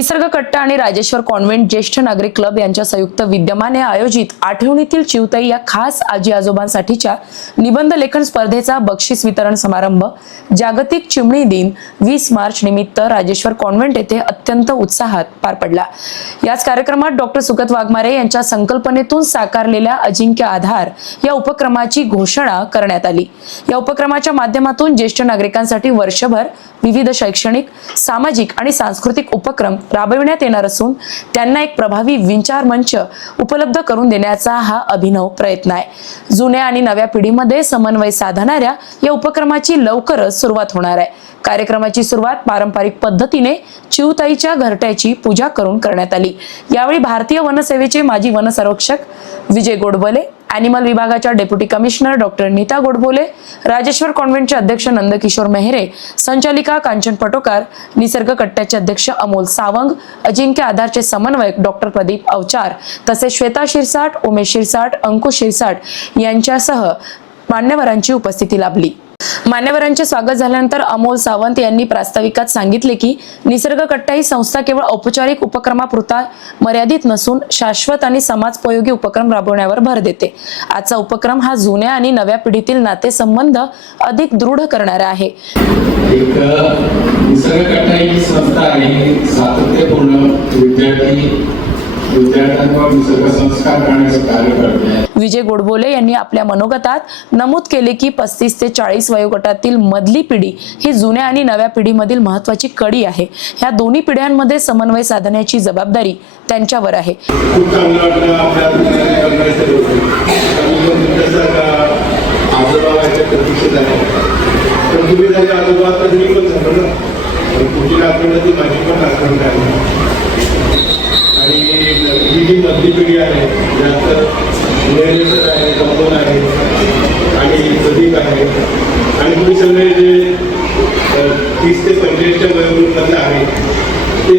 निसर्ग कट्टा आणि राजेश्वर कॉन्व्हेंट ज्येष्ठ नागरिक क्लब यांच्या संयुक्त विद्यमाने आयोजित आठवणीतील चिवताई या खास आजी आजोबांसाठीच्या निबंध लेखन स्पर्धेचा बक्षीस वितरण समारंभ जागतिक चिमणी दिन 20 मार्च निमित्त राजेश्वर कॉन्व्हेंट येथे अत्यंत उत्साहात पार पडला। याच कार्यक्रमात डॉक्टर सुगत वाघमारे यांच्या संकल्पनेतून साकारलेल्या अजिंक्य आधार या उपक्रमाची घोषणा करण्यात आली। या उपक्रमाच्या माध्यमातून ज्येष्ठ नागरिकांसाठी वर्षभर विविध शैक्षणिक, सामाजिक आणि सांस्कृतिक उपक्रम राबविण्यात येणार असून त्यांना एक प्रभावी विचार मंच उपलब्ध करून देण्याचा हा अभिनव प्रयत्न आहे। जुन्या आणि नव्या पिढीमध्ये समन्वय साधणाऱ्या या उपक्रमाची लवकरच सुरुवात होणार आहे। कार्यक्रमाची सुरुवात पारंपरिक पद्धतीने चिवताईच्या घरट्याची पूजा करून करण्यात आली। यावेळी भारतीय वनसेवेचे माजी वनसंरक्षक विजय गोडबोले, एनिमल विभागाच्या deputy commissioner doctor Nita Godbole, Rajeshwar कॉन्व्हेंटचे अध्यक्ष नंदकिशोर मेहरे, संचालिका कांचन पटोकार, निसर्ग कट्ट्याचे अध्यक्ष अमोल सावंग, अजिंक्य आधारचे समन्वयक डॉक्टर प्रदीप अवचार तसेच श्वेता शिरसाट, उमेश शिरसाट, अंकुश शिरसाट यांच्यासह मान्यवरांची उपस्थिती लाभली। मान्यवरांचे स्वागत झाल्यानंतर अमोल सावंत यांनी प्रास्ताविकात सांगितले की निसर्ग कट्टा ही संस्था केवळ औपचारिक उपक्रमापुरता मर्यादित नसून शाश्वत आणि समाजोपयोगी उपक्रम राबवण्यावर भर देते। आजचा उपक्रम हा जुन्या आणि नव्या पिढीतील नातेसंबंध अधिक दृढ करणारा आहे। एक निसर्ग कट्टा ही संस्था आहे, सातत्यपूर्ण विद्यार्थ्यांवर निसर्ग संस्कार करण्याचं कार्य करते। विजय गोडबोले यांनी आपल्या मनोगतात नमूद केले की 35 ते 40 वयोगटातील मधली पिढी ही जुन्या आणि नव्या पिढीमधील महत्त्वाची कडी आहे। ह्या दोन्ही पिढ्यांमध्ये समन्वय साधण्याची जबाबदारी त्यांच्यावर आहे। खूप चांगलं वाटलं आजोबाच्या प्रतीक्षेत आहे, पण तुम्ही त्याच्या आजोबा तर मी पण झालो ना, पुढची आठवड्यात ती माझी पण आठवण आहे। आणि ही जी मधली पिढी आहे त्यात निळेसर आहे, कमल आहे आणि प्रदीप आहे आणि तुम्ही सगळे जे 30 ते 45च्या वयोगटातले आहे ते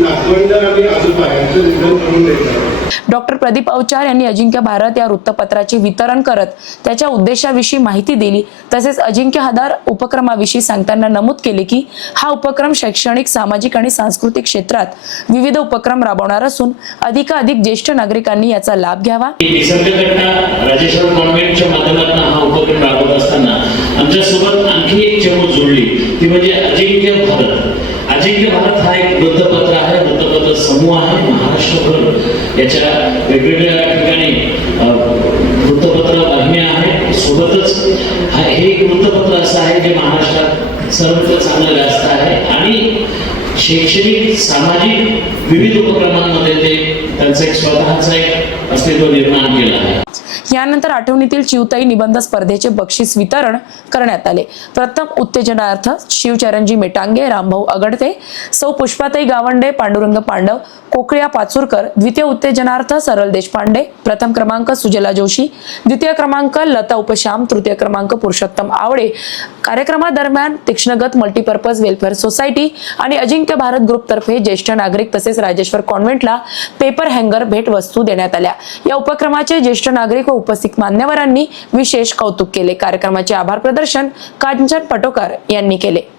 नातवंड आणि आजोबा यांचं निधन करून देतात। डॉक्टर प्रदीप अवचार यांनी अजिंक्य भारत या वृत्तपत्राचे वितरण करत त्याच्या उद्देशाविषयी माहिती दिली। तसेच अजिंक्य आधार उपक्रमाविषयी सांगताना नमूद केले की हा उपक्रम शैक्षणिक, सामाजिक आणि सांस्कृतिक क्षेत्रात विविध उपक्रम राबवणार असून अधिकाधिक ज्येष्ठ नागरिकांनी याचा लाभ घ्यावा। निसर्ग कट्टा राजेश्वर कॉन्व्हेंटच्या माध्यमातून हा उपक्रम राबवत असताना आमच्या सोबत आणखी एक चमू जोडली, ती म्हणजे अजिंक्य भारत। अजिंक्य भारत हा एक वृत्तपत्र आहे, वृत्तपत्र समूह आहे। महाराष्ट्रभर याच्या वेगवेगळ्या ठिकाणी वृत्तपत्र वाहिन्या आहेत। सोबतच हे एक वृत्तपत्र असं आहे जे महाराष्ट्रात सर्वत्र चांगलं व्यासत आहे आणि शैक्षणिक, सामाजिक विविध उपक्रमांमध्ये ते त्यांचं एक स्वतःचं एक अस्तित्व निर्माण केलं आहे। यानंतर आठवणीतील चिवताई निबंध स्पर्धेचे बक्षीस वितरण करण्यात आले। प्रथम उत्तेजनार्थ शिवचरणजी मेटांगे, रामभाऊ अगडते, सौ पुष्पाताई गावंडे, पांडुरंग पांडव, कोकळ्या पाचुरकर, द्वितीय उत्तेजनार्थ सरल देशपांडे, प्रथम क्रमांक सुजला जोशी, द्वितीय क्रमांक लता उपशाम, तृतीय क्रमांक पुरुषोत्तम आवडे। कार्यक्रमादरम्यान तीक्ष्णगत मल्टीपर्पज वेलफेअर सोसायटी आणि अजिंक्य भारत ग्रुप तर्फे ज्येष्ठ नागरिक तसेच राजेश्वर कॉन्व्हेंटला पेपर हँगर भेट वस्तू देण्यात आल्या। या उपक्रमाचे ज्येष्ठ नागरिक व उपस्थित मान्यवरांनी विशेष कौतुक केले। कार्यक्रमाचे आभार प्रदर्शन कांचन पटोकार यांनी केले।